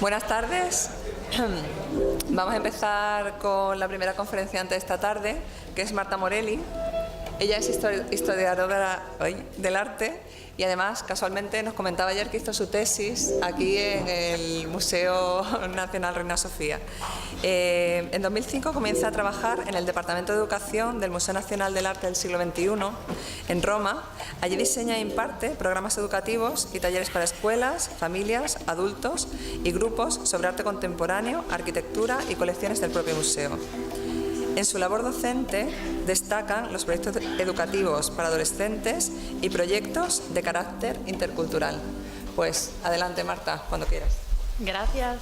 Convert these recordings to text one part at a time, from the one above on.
Buenas tardes. Vamos a empezar con la primera conferenciante de esta tarde, que es Marta Morelli. Ella es historiadora del arte y además, casualmente, nos comentaba ayer que hizo su tesis aquí en el Museo Nacional Reina Sofía. En 2005 comienza a trabajar en el Departamento de Educación del Museo Nacional del Arte del Siglo XXI, en Roma. Allí diseña e imparte programas educativos y talleres para escuelas, familias, adultos y grupos sobre arte contemporáneo, arquitectura y colecciones del propio museo. En su labor docente destacan los proyectos educativos para adolescentes y proyectos de carácter intercultural. Pues adelante, Marta, cuando quieras. Gracias.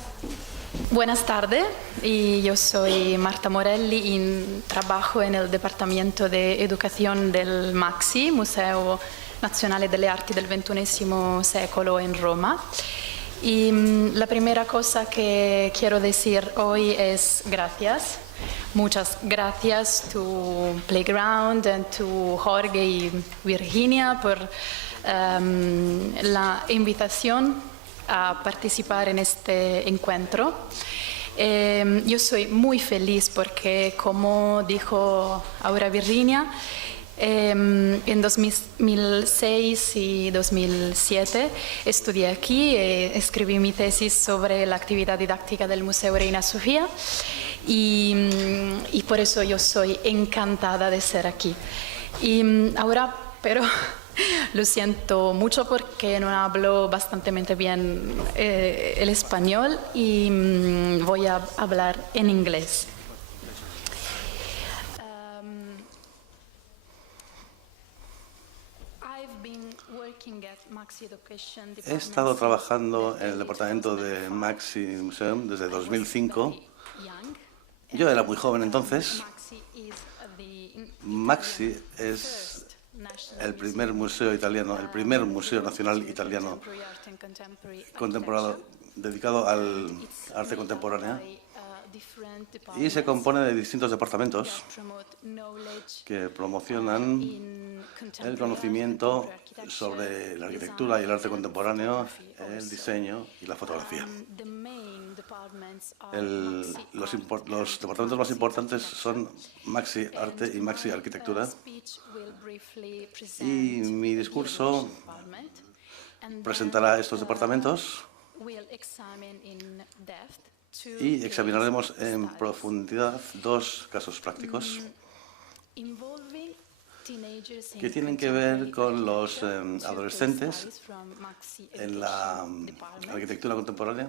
Buenas tardes, y yo soy Marta Morelli y trabajo en el Departamento de Educación del MAXXI, Museo Nazionale delle Arti del XXI secolo en Roma. Y la primera cosa que quiero decir hoy es gracias. Muchas gracias to Playground and to Jorge y Virginia por la invitación a participar en este encuentro. Yo soy muy feliz porque, como dijo ahora Virginia, en 2006 y 2007 estudié aquí y escribí mi tesis sobre la actividad didáctica del Museo Reina Sofía y por eso yo soy encantada de ser aquí. Y ahora, pero lo siento mucho porque no hablo bastante bien el español y voy a hablar en inglés. He estado trabajando en el departamento de MAXXI Museum desde 2005. Yo era muy joven entonces. MAXXI es el primer museo italiano, el primer museo nacional italiano contemporáneo dedicado al arte contemporáneo, y se compone de distintos departamentos que promocionan el conocimiento sobre la arquitectura y el arte contemporáneo, el diseño y la fotografía. Los departamentos más importantes son MAXXI Arte y MAXXI Arquitectura, y mi discurso presentará estos departamentos y examinaremos en profundidad dos casos prácticos que tienen que ver con los adolescentes en la arquitectura contemporánea.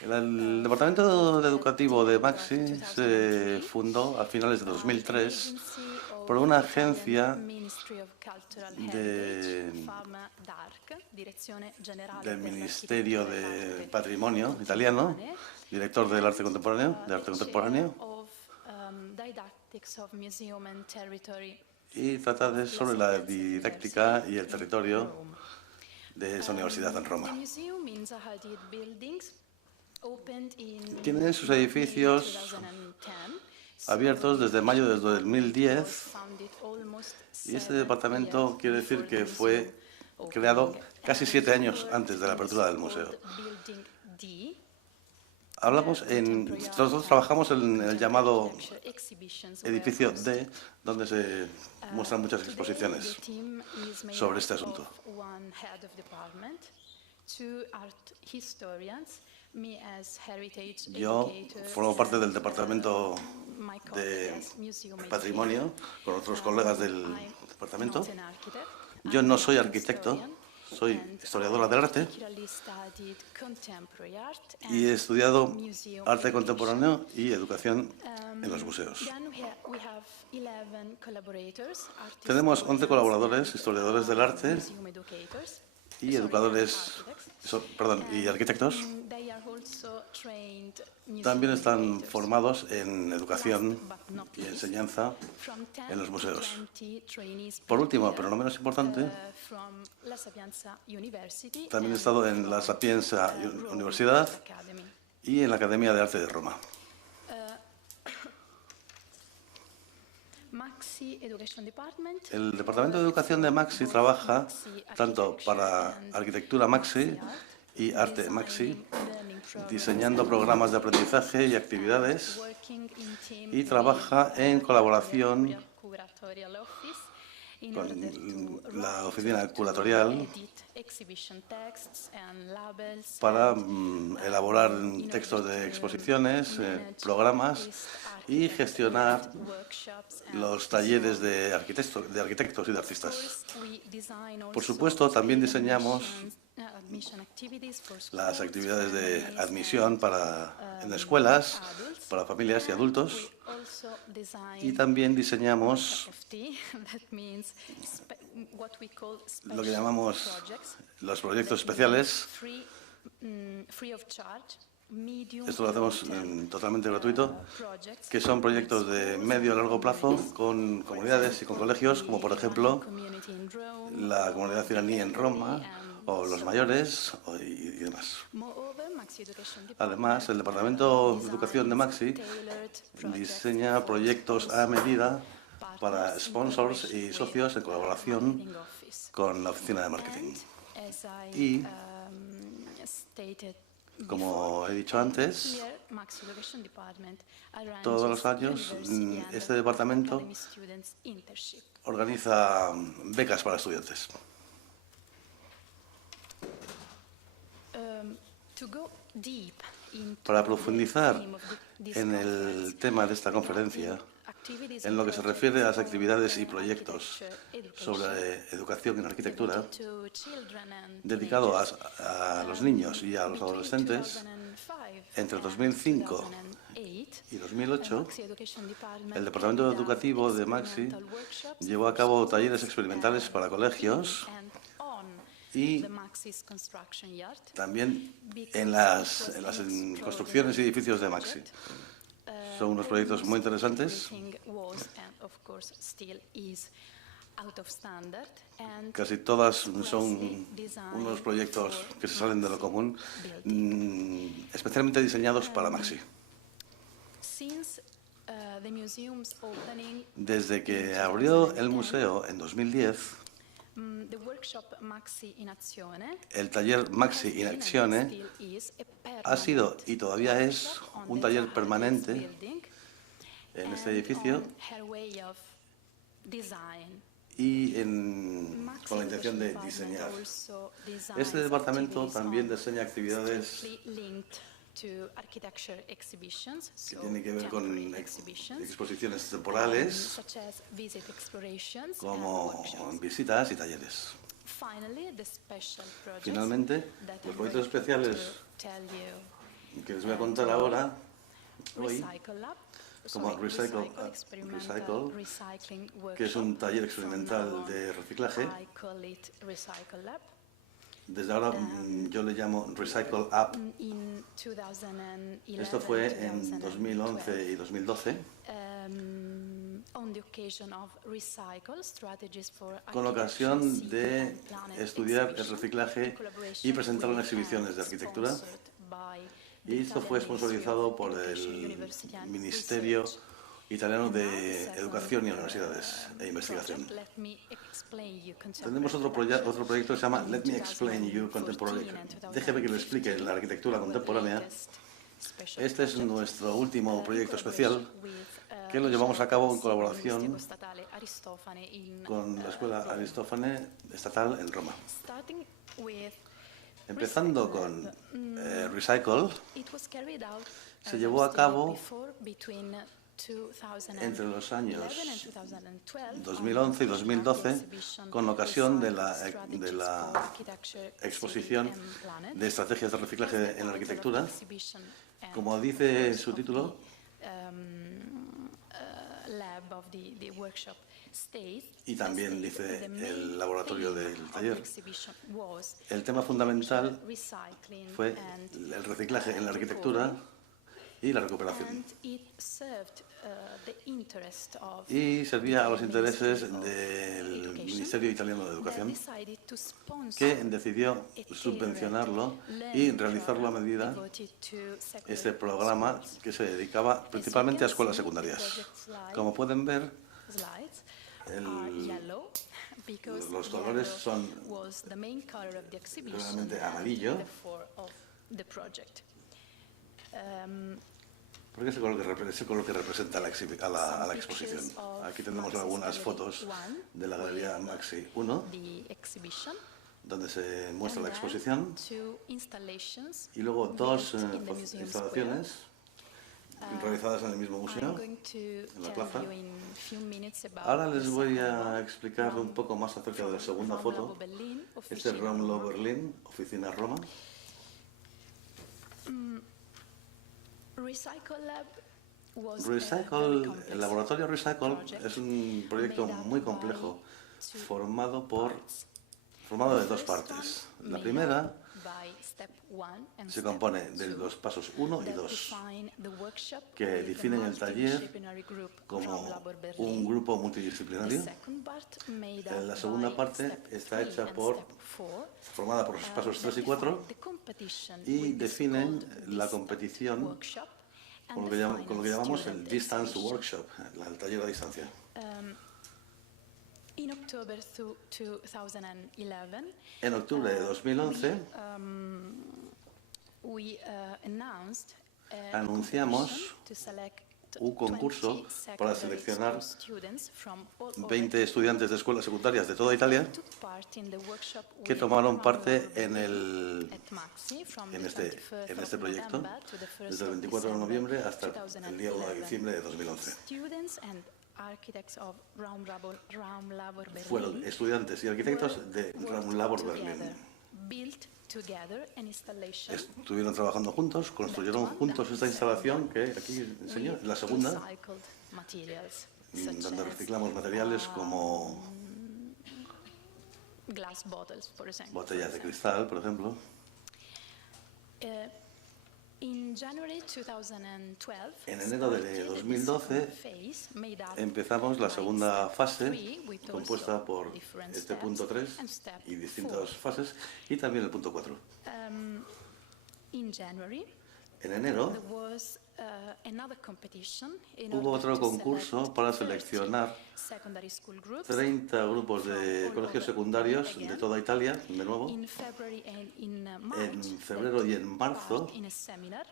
El departamento educativo de MAXXI se fundó a finales de 2003 por una agencia del Ministerio de Patrimonio italiano, director del arte contemporáneo, y trata sobre la didáctica y el territorio de esa universidad en Roma. Tiene sus edificios abiertos desde mayo de 2010, y este departamento quiere decir que fue creado casi 7 años antes de la apertura del museo. Nosotros trabajamos en el llamado edificio D, donde se muestran muchas exposiciones sobre este asunto. Yo formo parte del departamento de patrimonio con otros colegas del departamento. Yo no soy arquitecto, soy historiadora del arte y he estudiado arte contemporáneo y educación en los museos. Tenemos 11 colaboradores, historiadores del arte y y arquitectos. También están formados en educación y enseñanza en los museos. Por último, pero no menos importante, también he estado en la Sapienza Universidad y en la Academia de Arte de Roma. El Departamento de Educación de Maxi trabaja tanto para Arquitectura Maxi y Arte Maxi, diseñando programas de aprendizaje y actividades, y trabaja en colaboración con la oficina curatorial para elaborar textos de exposiciones, programas y gestionar los talleres de arquitectos y de artistas. Por supuesto, también diseñamos las actividades de admisión en escuelas, para familias y adultos, y también diseñamos lo que llamamos los proyectos especiales. Esto lo hacemos totalmente gratuito, que son proyectos de medio a largo plazo con comunidades y con colegios, como por ejemplo la comunidad iraní en Roma, o los mayores y demás. Además, el Departamento de Educación de Maxi diseña proyectos a medida para sponsors y socios en colaboración con la oficina de marketing. Y, como he dicho antes, todos los años este departamento organiza becas para estudiantes. Para profundizar en el tema de esta conferencia, en lo que se refiere a las actividades y proyectos sobre educación en arquitectura, dedicado a los niños y a los adolescentes, entre 2005 y 2008, el Departamento Educativo de Maxi llevó a cabo talleres experimentales para colegios y también en las construcciones y edificios de Maxi. Son unos proyectos muy interesantes. Casi todas son unos proyectos que se salen de lo común, especialmente diseñados para Maxi. Desde que abrió el museo en 2010, el taller Maxi in Azione ha sido y todavía es un taller permanente en este edificio y con la intención de diseñar. Este departamento también diseña actividades que tienen que ver con exposiciones temporales, como visitas y talleres. Finalmente, los proyectos especiales que les voy a contar ahora, hoy, como Recycle, que es un taller experimental de reciclaje. Desde ahora yo le llamo Recycle Up. Esto fue en 2011 y 2012. Con ocasión de estudiar el reciclaje y presentarlo en exhibiciones de arquitectura. Y esto fue sponsorizado por el Ministerio Italiano de Educación y Universidades e Investigación. Tenemos otro proyecto que se llama Let Me Explain You Contemporary. Déjeme que le explique la arquitectura contemporánea. Este es nuestro último proyecto especial, que lo llevamos a cabo en colaboración con la Escuela Aristófane Estatal en Roma. Empezando con Recycle, se llevó a cabo entre los años 2011 y 2012, con ocasión de la exposición de estrategias de reciclaje en la arquitectura. Como dice su título, y también dice el laboratorio del taller, el tema fundamental fue el reciclaje en la arquitectura y la recuperación. Y servía a los intereses del Ministerio Italiano de Educación, que decidió subvencionarlo y realizarlo a medida este programa que se dedicaba principalmente a escuelas secundarias. Como pueden ver, slides El- are yellow because los colores yellow son was the main color of the exhibition realmente and amarillo. therefore of the project. Porque es el color que representa a la exposición. Aquí tenemos algunas fotos de la Galería Maxi 1, The exhibition. donde se muestra la And then exposición, two installations y luego dos built in the museum instalaciones realizadas en el mismo museo. I'm going to en la tell plaza. you in a few minutes about Ahora les the voy second a one. explicar un poco más acerca de la segunda From foto. Labo Berlin, Este es Officina Raumlo Roma. Berlin, Oficina Roma. Recycle Lab was a very Recycle, complex el laboratorio Recycle project es un proyecto made up muy by complejo, two formado de dos First partes. one La made primera up by step one and se step compone de two los pasos 1 y that 2, define the workshop que with the definen el taller multidisciplinary group como from Labo Berlin. un grupo The multidisciplinario. second part made La up segunda by parte step está three hecha and por, step four, formada por los pasos that 3 y 4 define the competition y with this definen called la distance competición workshop and con lo the que final llamamos el student Distance exhibition. Workshop, el taller a distancia. In October 2011, En octubre de 2011 we announced anunciamos to select un concurso 20 para secondary seleccionar school students from all over 20 estudiantes de escuelas secundarias de toda Italia took part in the workshop que with tomaron Raum parte Labo en, at Maxi from en the este 21st of proyecto November to the 1st desde el of 24 de December noviembre hasta el día 1 de 2011. diciembre de 2011. Students and architects of Raum Labo Berlin Fueron estudiantes y arquitectos de Raum Labo Berlin. built together an installation Estuvieron trabajando juntos, construyeron juntos esta instalación que aquí enseño, with la segunda, recycled materials, such donde as reciclamos materiales como glass bottles, for example. botellas de cristal, por ejemplo. In January 2012, En enero de started the 2012 second phase made up empezamos la by segunda step fase, 3, with compuesta also por different este steps, punto 3 and step y distintas 4. fases, y también el punto 4. In January, En enero there was another competition in hubo order otro to concurso select para 30 seleccionar secondary school groups 30 grupos de colegios secundarios de toda Italia, de nuevo. in February and in March. En febrero y en marzo in a seminar.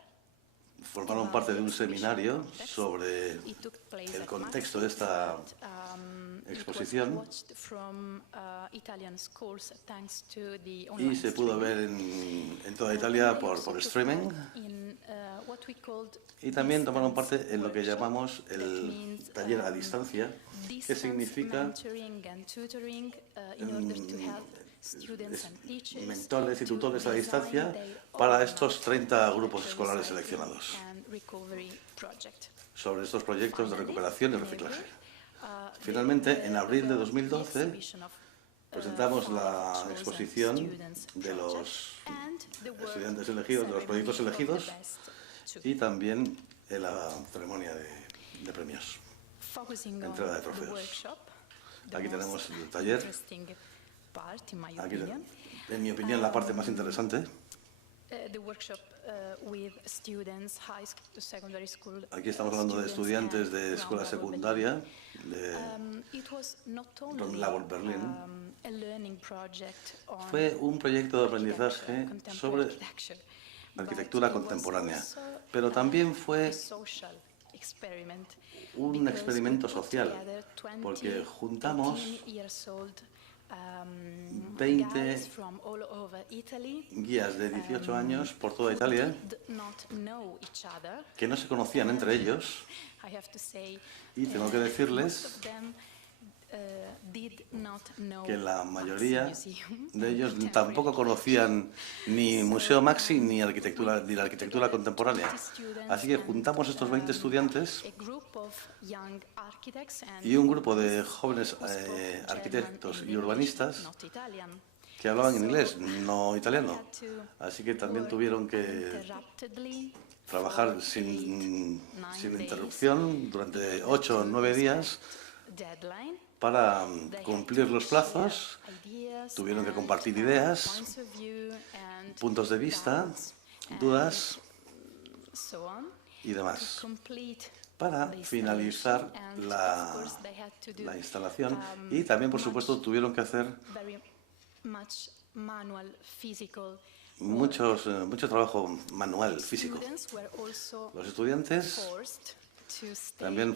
formaron parte de un seminario sobre It took place el at contexto Maxi, de esta it was exposición watched from Italian schools thanks to the y online se pudo ver en toda Italia por streaming. in what we called Y también tomaron parte distance en lo que workshop, llamamos that el means, taller a distancia, que distance significa mentoring and tutoring in order to help students and teachers mentores y to tutores a design distancia their para own estos 30 grupos recycling escolares seleccionados and recovery project. sobre estos proyectos de recuperación y In reciclaje. April, Finalmente, en abril de the 2012, exhibition of, presentamos la chosen exposición students de project los and the work estudiantes elegidos, de los proyectos ceremony of the elegidos, best two. y también en la ceremonia de premios. Focusing on entrega de the trofeos. workshop, the Aquí most tenemos el taller. interesting part, in my Aquí, opinion. en mi opinión, la parte más interesante. The workshop with students, secondary school. Aquí estamos hablando de students estudiantes and de escuela Raum Labo secundaria, Berlin. de It was not Raum only Labo Berlin. a learning project on Fue un proyecto de aprendizaje contemporary sobre architecture, arquitectura but it was contemporánea, also, pero también fue a social experiment, un because experimento we put social, together 20 porque juntamos 18 years old, 20 guys from all over Italy, guías de 18 años por toda Italia did not know each other. que no se conocían entre ellos, I have to say, y tengo que most decirles of them did not know que la Maxi mayoría Museum de ellos Contemporary tampoco conocían ni Museo Maxi ni la arquitectura contemporánea. Así que juntamos estos 20 estudiantes a group of young architects and y un grupo de jóvenes who spoke arquitectos German y and urbanistas English, not Italian. que hablaban en inglés, no italiano. Had to Así que también work tuvieron que uninterruptedly trabajar for sin 8, 9 days interrupción durante 8 o 9 días deadline. para They had cumplir to los share plazos. ideas Tuvieron que and, compartir ideas, points of view and puntos de vista, doubts and dudas, so on. y demás. Para finalizar la instalación, y también, por supuesto, tuvieron que hacer mucho trabajo manual, físico. Los estudiantes también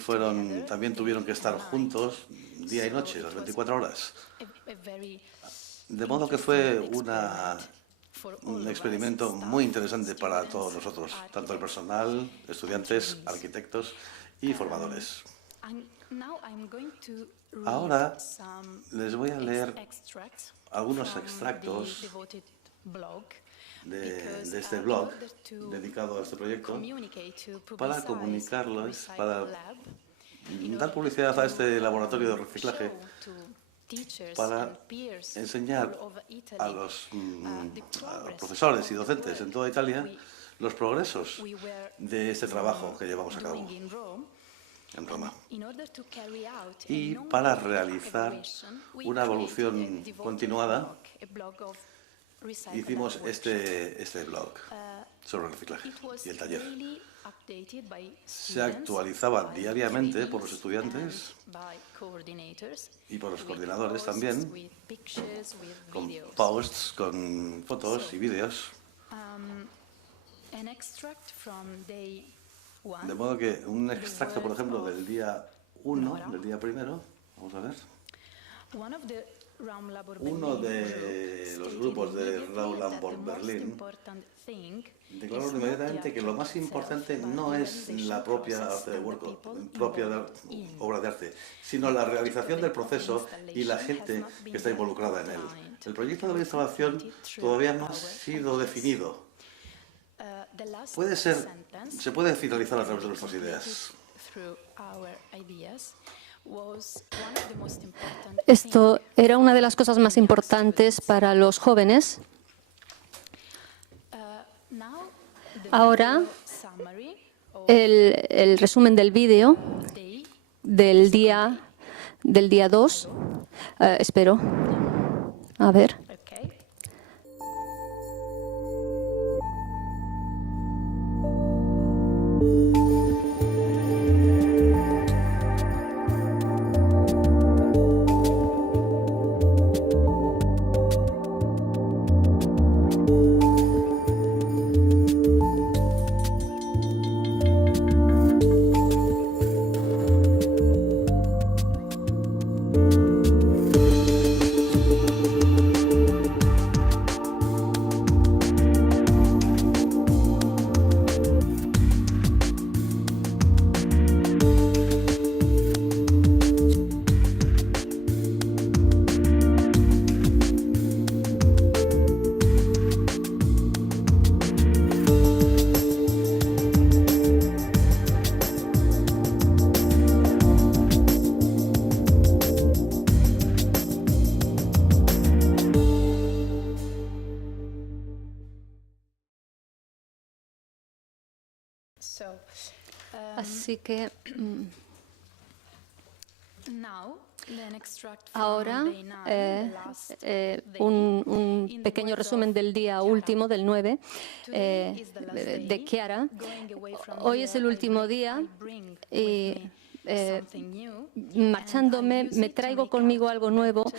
tuvieron que estar juntos día y noche, las 24 horas. De modo que fue un experimento muy interesante para todos nosotros, tanto el personal, estudiantes, arquitectos y formadores. Ahora les voy a leer algunos extractos de este blog dedicado a este proyecto para comunicarlos, para dar publicidad a este laboratorio de reciclaje, para enseñar a los profesores y docentes en toda Italia los progresos de este trabajo que llevamos a cabo en Roma. Y para realizar una evolución continuada, hicimos este blog sobre el reciclaje y el taller. Se actualizaba diariamente por los estudiantes y por los coordinadores también, con posts, con fotos y vídeos. De modo que un extracto, por ejemplo, del día 1, del día primero, vamos a ver. Uno de los grupos de Raoul Lambert Berlín declaró inmediatamente que lo más importante no es la propia obra de arte, sino la realización del proceso y la gente que está involucrada en él. El proyecto de la instalación todavía no ha sido definido. Se puede finalizar a través de nuestras ideas. Esto era una de las cosas más importantes para los jóvenes. Ahora, el resumen del vídeo del día 2. Espero. A ver. Así que ahora un pequeño resumen del día último, del 9, de Chiara. Hoy es el último día y marchándome me traigo conmigo algo nuevo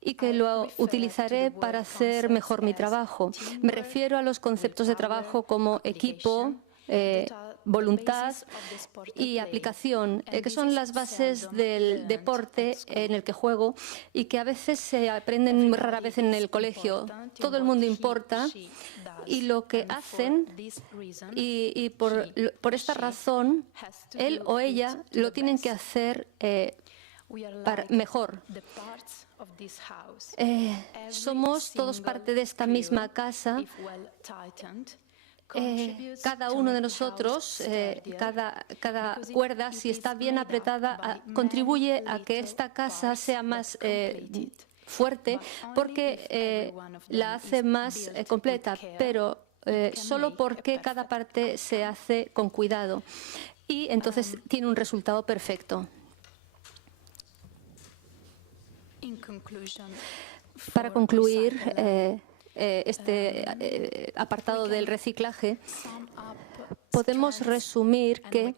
y que lo utilizaré para hacer mejor mi trabajo. Me refiero a los conceptos de trabajo como equipo, voluntad y aplicación, que son las bases del deporte en el que juego y que a veces se aprenden muy rara vez en el colegio. Todo el mundo importa y lo que hacen, y por esta razón, él o ella lo tienen que hacer mejor. Somos todos parte de esta misma casa. Cada uno de nosotros, cada cuerda, si está bien apretada, contribuye a que esta casa sea más fuerte porque la hace más completa, pero solo porque cada parte se hace con cuidado y entonces tiene un resultado perfecto. Para concluir, este apartado del reciclaje, podemos resumir que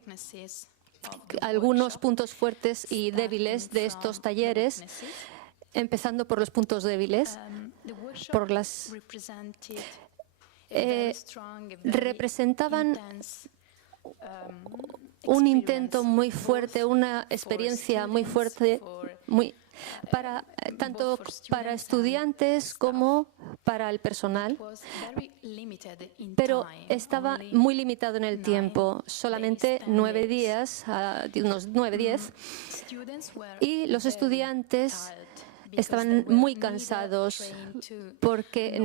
algunos puntos fuertes y débiles de estos talleres, empezando por los puntos débiles, representaban un intento muy fuerte, una experiencia muy fuerte, tanto para estudiantes como para el personal, pero estaba muy limitado en el tiempo, solamente 9 días, unos 9-10, y los estudiantes estaban muy cansados porque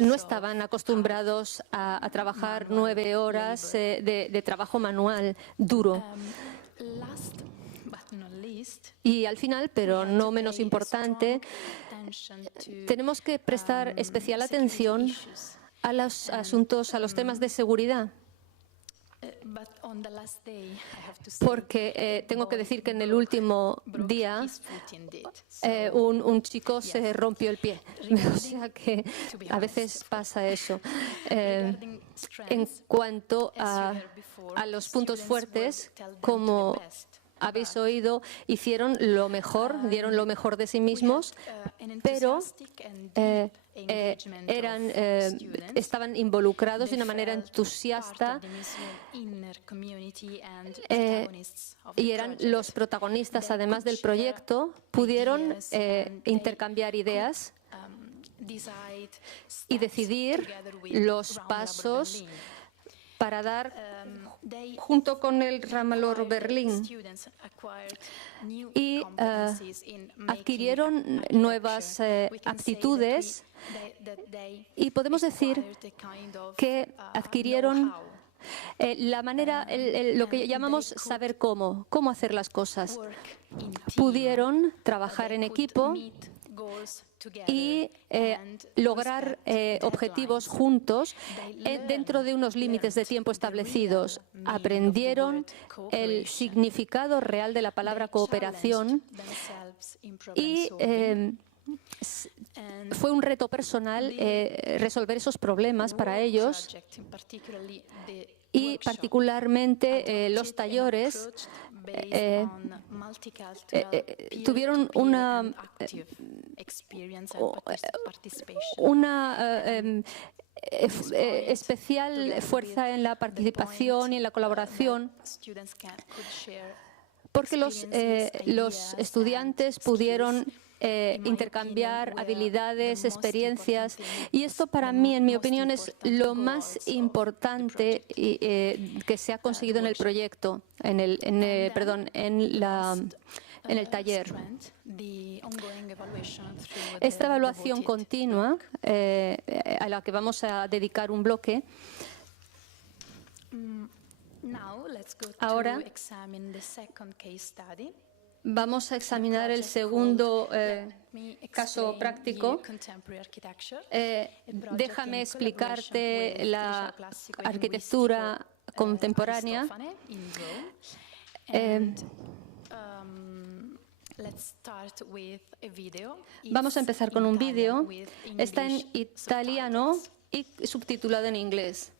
no estaban acostumbrados a trabajar 9 horas de trabajo manual duro. Y al final, pero no menos importante, tenemos que prestar especial atención a los asuntos, a los temas de seguridad. Porque tengo que decir que en el último día un chico se rompió el pie. O sea que a veces pasa eso. En cuanto a los puntos fuertes, como habéis oído, hicieron lo mejor, dieron lo mejor de sí mismos, pero estaban involucrados de una manera entusiasta y eran los protagonistas, además del proyecto, pudieron intercambiar ideas y decidir los pasos para dar, junto con el Ramaloro Berlín, y adquirieron nuevas aptitudes, y podemos decir que adquirieron la manera, lo que llamamos saber cómo hacer las cosas. Pudieron trabajar en equipo y lograr objetivos juntos dentro de unos límites de tiempo establecidos. Aprendieron el significado real de la palabra cooperación y fue un reto personal resolver esos problemas para ellos, y particularmente los talleres tuvieron una especial fuerza en la participación y en la colaboración, porque los estudiantes pudieron intercambiar habilidades, experiencias, y esto para mí, en mi opinión, es lo más importante que se ha conseguido en el proyecto, en el taller. Esta evaluación continua, a la que vamos a dedicar un bloque, ahora vamos a examinar el segundo caso práctico. Déjame explicarte la arquitectura contemporánea. Vamos a empezar con un vídeo. Está en italiano y subtitulado en inglés.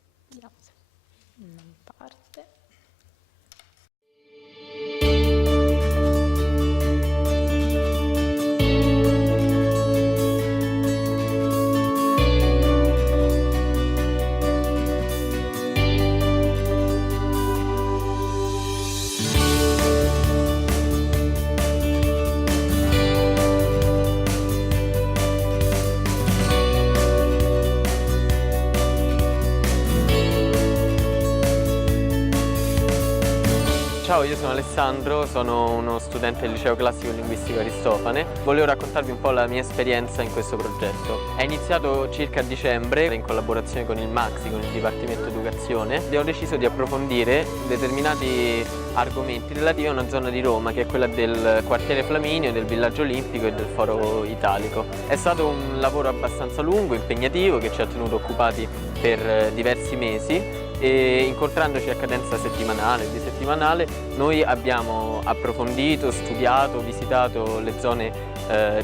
Ciao, io sono Alessandro, sono uno studente del Liceo Classico Linguistico Aristofane. Volevo raccontarvi un po' la mia esperienza in questo progetto. È iniziato circa a dicembre in collaborazione con il MAXI, con il Dipartimento Educazione. Abbiamo deciso di approfondire determinati argomenti relativi a una zona di Roma, che è quella del quartiere Flaminio, del Villaggio Olimpico e del Foro Italico. È stato un lavoro abbastanza lungo, impegnativo, che ci ha tenuto occupati per diversi mesi. E incontrandoci a cadenza settimanale e bisettimanale noi abbiamo approfondito, studiato, visitato le zone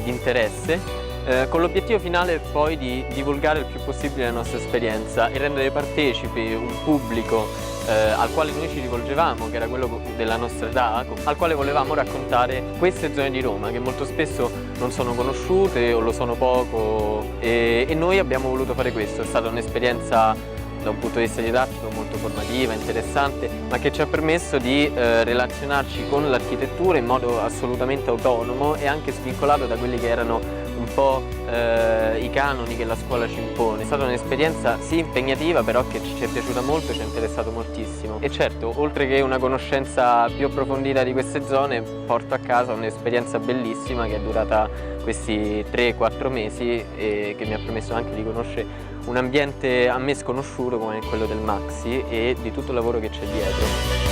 di interesse con l'obiettivo finale poi di divulgare il più possibile la nostra esperienza e rendere partecipi un pubblico al quale noi ci rivolgevamo, che era quello della nostra età, al quale volevamo raccontare queste zone di Roma che molto spesso non sono conosciute o lo sono poco, e noi abbiamo voluto fare questo. È stata un'esperienza da un punto di vista didattico molto formativa, interessante, ma che ci ha permesso di relazionarci con l'architettura in modo assolutamente autonomo e anche svincolato da quelli che erano un po' i canoni che la scuola ci impone. È stata un'esperienza sì impegnativa, però che ci è piaciuta molto, ci ha interessato moltissimo. E certo, oltre che una conoscenza più approfondita di queste zone, porto a casa un'esperienza bellissima che è durata questi 3-4 mesi e che mi ha permesso anche di conoscere un ambiente a me sconosciuto come quello del Maxi e di tutto il lavoro che c'è dietro.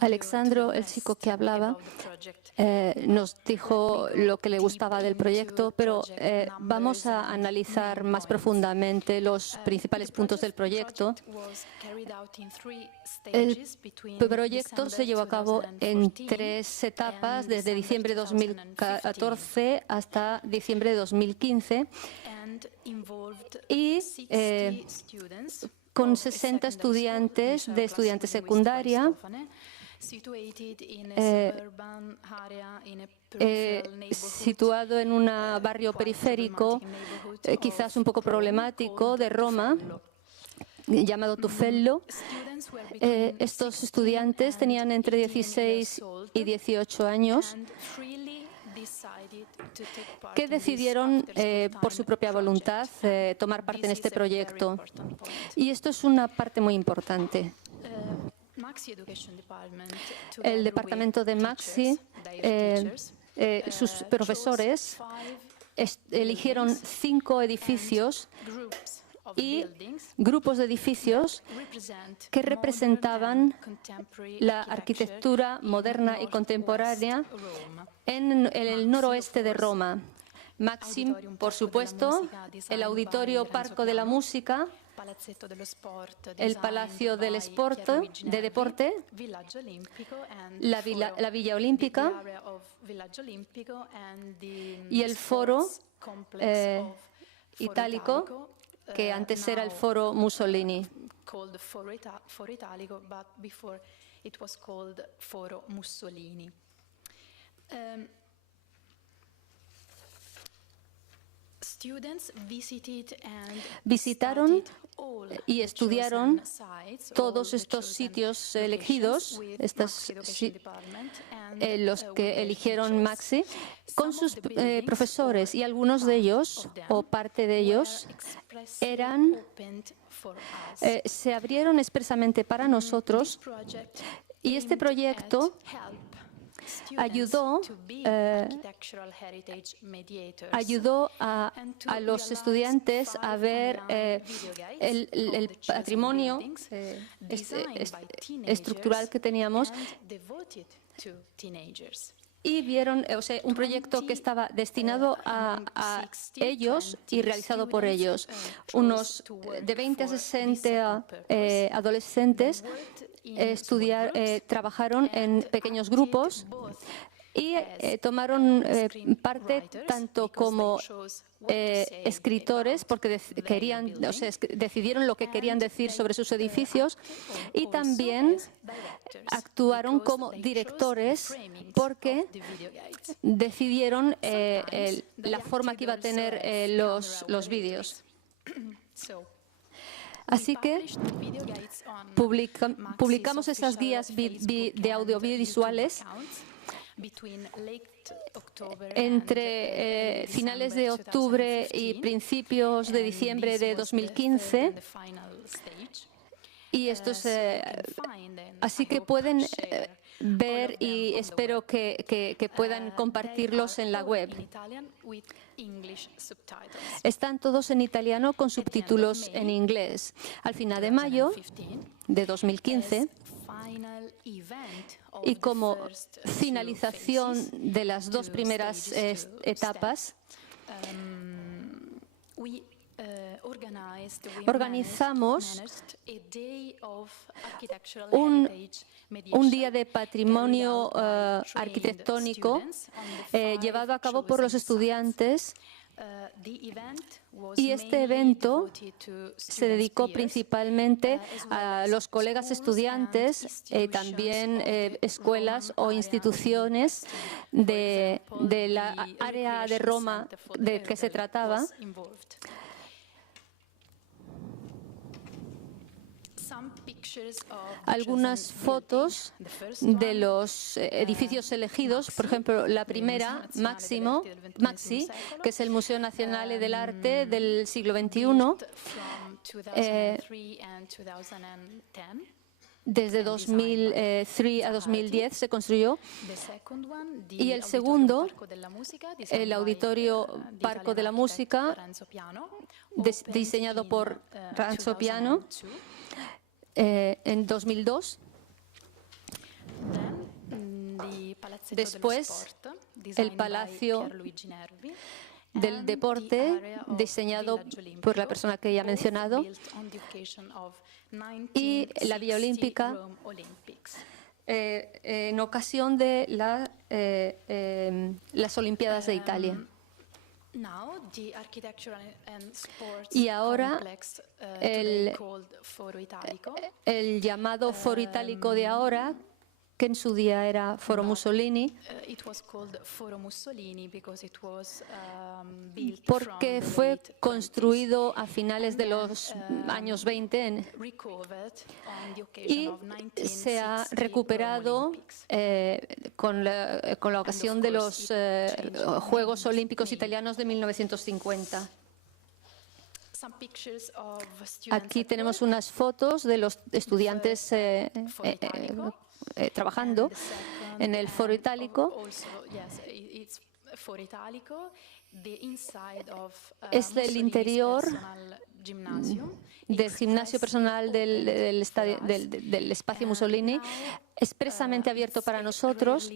Alexandro, el chico que hablaba, nos dijo lo que le gustaba del proyecto, pero vamos a analizar más profundamente los principales puntos del proyecto. El proyecto se llevó a cabo en 3 etapas, desde diciembre de 2014 hasta diciembre de 2015, y con 60 estudiantes de estudiantes secundaria, situado en un barrio periférico, quizás un poco problemático, de Roma, llamado Tuffello. Estos estudiantes tenían entre 16 y 18 años, que decidieron por su propia voluntad tomar parte en este proyecto. Y esto es una parte muy importante. El departamento de Maxi, sus profesores eligieron 5 edificios y grupos de edificios que representaban la arquitectura moderna y contemporánea en el noroeste de Roma. Maxi, por supuesto, el Auditorio Parco de la Música, el Palacio del Sport, de Deporte, la Villa Olímpica y el Foro Itálico, que antes era el Foro Mussolini. Visitaron y estudiaron todos estos sitios elegidos, los que eligieron Maxi, con sus profesores, y algunos de ellos, o parte de ellos, se abrieron expresamente para nosotros, y este proyecto ayudó a los estudiantes a ver el patrimonio estructural que teníamos, y vieron un proyecto que estaba destinado a ellos y realizado por ellos. Unos de 20 a 60 adolescentes trabajaron en pequeños grupos y tomaron parte tanto como escritores, porque decidieron lo que querían decir sobre sus edificios, y también actuaron como directores porque decidieron la forma que iba a tener los vídeos. Así que publicamos esas guías de audiovisuales entre finales de octubre y principios de diciembre de 2015. Y estos, así que pueden ver, y espero que puedan compartirlos en la web. Están todos en italiano con subtítulos en inglés. Al final de mayo de 2015, y como finalización de las dos primeras etapas, organizamos un día de patrimonio arquitectónico llevado a cabo por los estudiantes, y este evento se dedicó principalmente a los colegas estudiantes, también escuelas o instituciones de la área de Roma de que se trataba. Algunas fotos de los edificios elegidos, por ejemplo, la primera, Maxi, que es el Museo Nacional del Arte del siglo XXI, desde 2003 a 2010 se construyó. Y el segundo, el Auditorio Parco de la Música, diseñado por Renzo Piano, en 2002. Después, el Palacio del Deporte, diseñado por la persona que ya he mencionado, y la Villa Olímpica, en ocasión de las Olimpiadas de Italia. Y ahora el llamado Foro Itálico de ahora, que en su día era Foro Mussolini, porque fue construido a finales de los años 20 y se ha recuperado con la ocasión de los Juegos Olímpicos Italianos de 1950. Aquí tenemos unas fotos de los estudiantes trabajando en el Foro Itálico. Es el interior del gimnasio personal del espacio Mussolini, expresamente abierto para nosotros.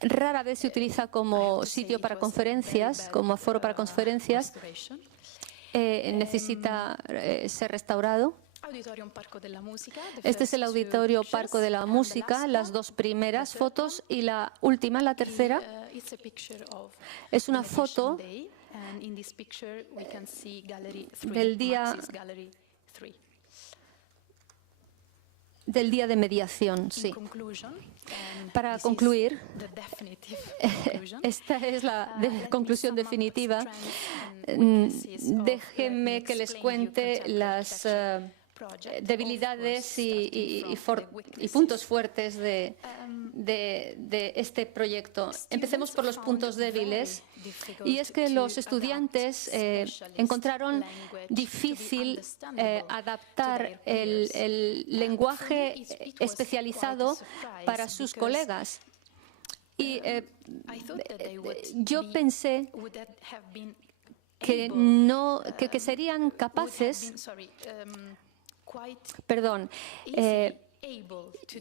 Rara vez se utiliza como sitio para conferencias, como foro para conferencias. Necesita ser restaurado. Este es el Auditorio Parco de la Música, las dos primeras fotos, y la última, la tercera, es una foto del día de mediación, sí. Para concluir, esta es la conclusión definitiva. Déjenme que les cuente las debilidades y puntos fuertes de este proyecto. Empecemos por los puntos débiles, y es que los estudiantes encontraron difícil adaptar el lenguaje especializado para sus colegas. Y yo pensé que serían capaces.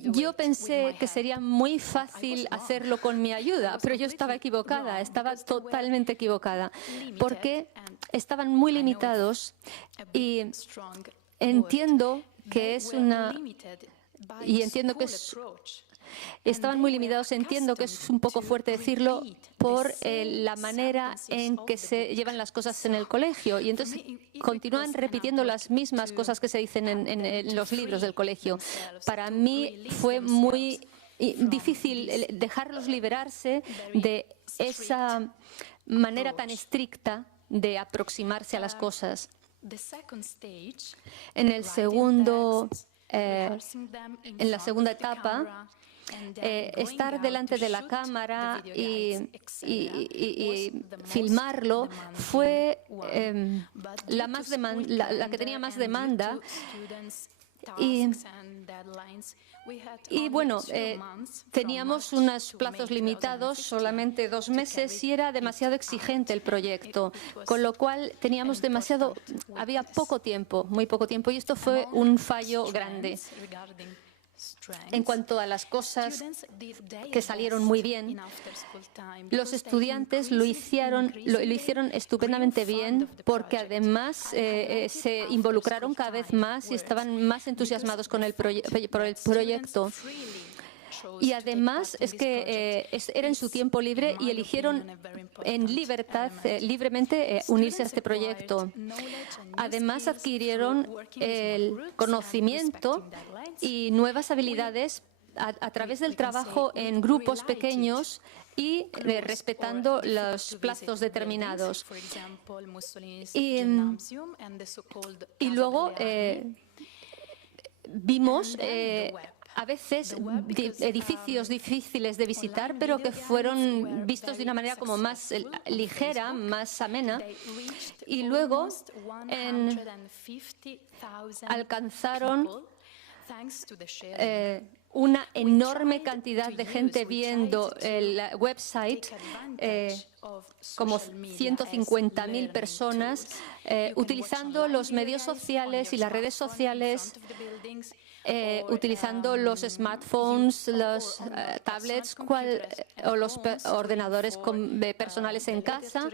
Yo pensé que sería muy fácil hacerlo con mi ayuda, pero yo estaba equivocada, estaba totalmente equivocada, porque estaban muy limitados, y entiendo que es estaban muy limitados. Entiendo que es un poco fuerte decirlo por la manera en que se llevan las cosas en el colegio. Y entonces continúan repitiendo las mismas cosas que se dicen en los libros del colegio. Para mí fue muy difícil dejarlos liberarse de esa manera tan estricta de aproximarse a las cosas. En el segundo, en la segunda etapa, estar delante de la cámara y filmarlo fue la que tenía más demanda. Y bueno, teníamos unos plazos limitados, solamente 2 meses, y era demasiado exigente el proyecto, con lo cual había poco tiempo, muy poco tiempo, y esto fue un fallo grande. En cuanto a las cosas que salieron muy bien, los estudiantes lo hicieron estupendamente bien, porque además se involucraron cada vez más y estaban más entusiasmados con por el proyecto. Y además es que era en su tiempo libre y eligieron en libertad, libremente unirse a este proyecto. Además adquirieron el conocimiento y nuevas habilidades a través del trabajo en grupos pequeños y respetando los plazos determinados. Y luego vimos a veces edificios difíciles de visitar, pero que fueron vistos de una manera como más ligera, más amena. Y luego alcanzaron una enorme cantidad de gente viendo el website, como 150.000 personas, utilizando los medios sociales y las redes sociales, utilizando los smartphones, los tablets o los ordenadores personales en casa,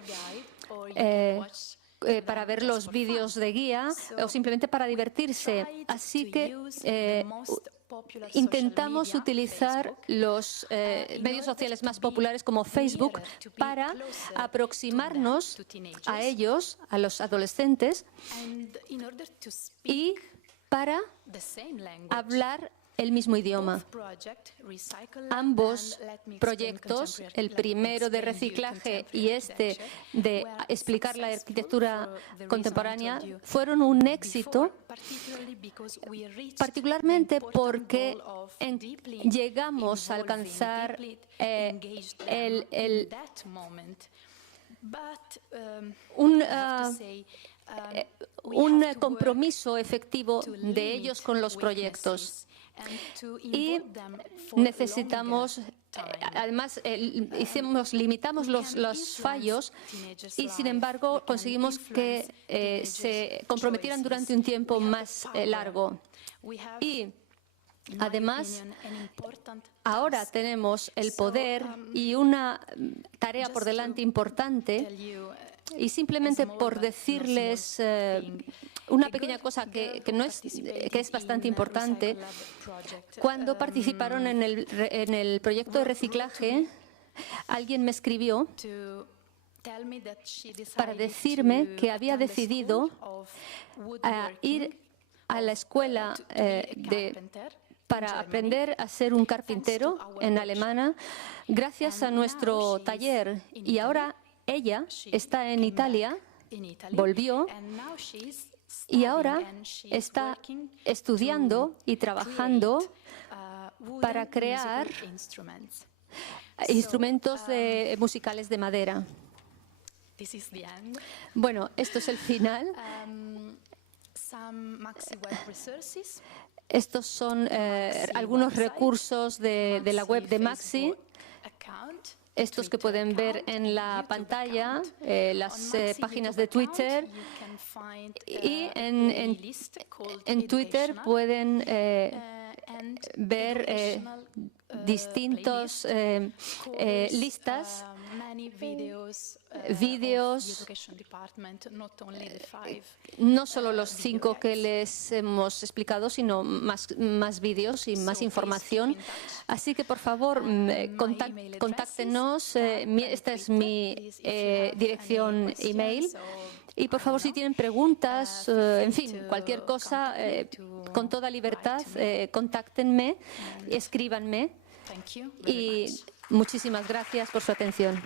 para ver los vídeos de guía o simplemente para divertirse. Así que intentamos utilizar los medios sociales más populares como Facebook para aproximarnos a ellos, a los adolescentes, y para hablar el mismo idioma. Ambos proyectos, el primero de reciclaje y este de explicar la arquitectura contemporánea, fueron un éxito, particularmente porque llegamos a alcanzar un compromiso efectivo de ellos con los proyectos. Y necesitamos, además, limitamos los fallos y, sin embargo, conseguimos que se comprometieran durante un tiempo más largo. Y además, ahora tenemos el poder y una tarea por delante importante. Y simplemente por decirles una pequeña cosa que es bastante importante, cuando participaron en el proyecto de reciclaje, alguien me escribió para decirme que había decidido ir a la escuela para aprender a ser un carpintero en Alemania, gracias a nuestro taller. Y ahora ella está en Italia, volvió, y ahora está estudiando y trabajando para crear instrumentos musicales de madera. Bueno, esto es el final. Estos son algunos recursos de la web de Maxi. Estos que pueden ver en la pantalla, las páginas de Twitter, y en Twitter pueden ver distintas listas vídeos, no solo los 5 que les hemos explicado, sino más vídeos y más información. Así que, por favor, contáctenos. Esta es mi dirección email. Y, por favor, si tienen preguntas, en fin, cualquier cosa, con toda libertad, contáctenme, escríbanme. Y muchísimas gracias por su atención.